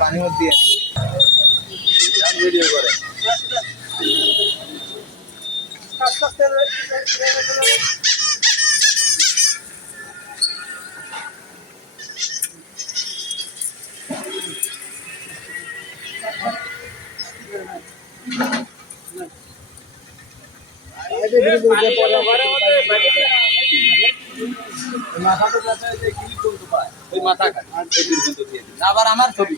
পানি মধ্যে দিয়ে ভিডিও করে আবার আমার ছবি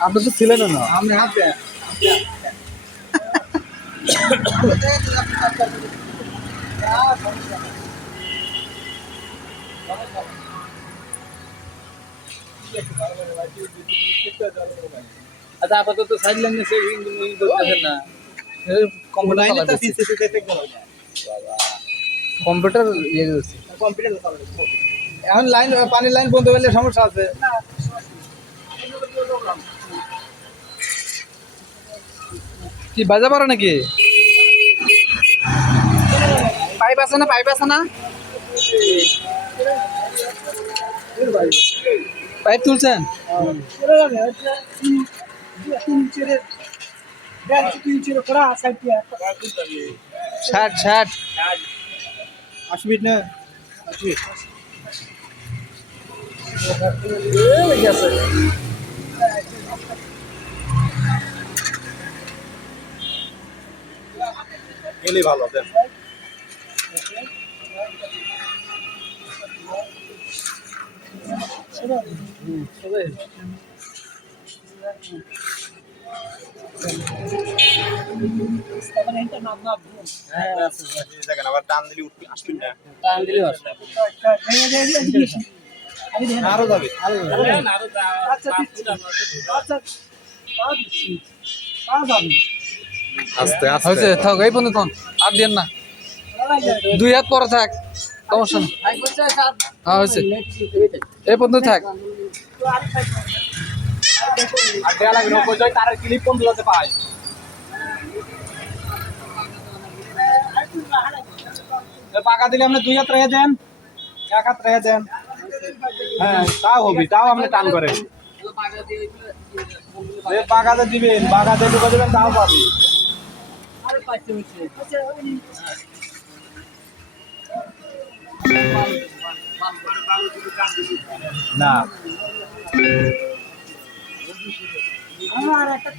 আপনি তো ছিলেন না আমি হাতে আচ্ছা আপাতত সাইড লাইনে সে করতেছেন না কম্পিউটার ইয়ে করছে এখন লাইন পানির লাইন বন্ধ করলে সমস্যা আছে কি বাজা পারো নাকি পাইপ আছে না পাইপ তুলছেন ষাট আসবি না গেলে ভালো দেন আবার টান দিলে উঠবি আসবেন না টান দিলে আরো যাবে আস্তে আস্তে থাক এই বন্ধু তখন আর দেন না দুই হাত পরে থাক সমস্যা না হ্যাঁ হয়েছে এই বন্ধু থাক আর দেয়া লাগে 90 তারের ক্লিপ কোন দিলাতে পাই পাকা দিলে আপনি দুই হাত রেখে দেন এক হাত রেখে দেন হ্যাঁ তাও হবে তাও আপনি টান করেন পাকাতে দিবেন পাকাতে ঢুকে দেবেন তাও পাবি না আমার একটা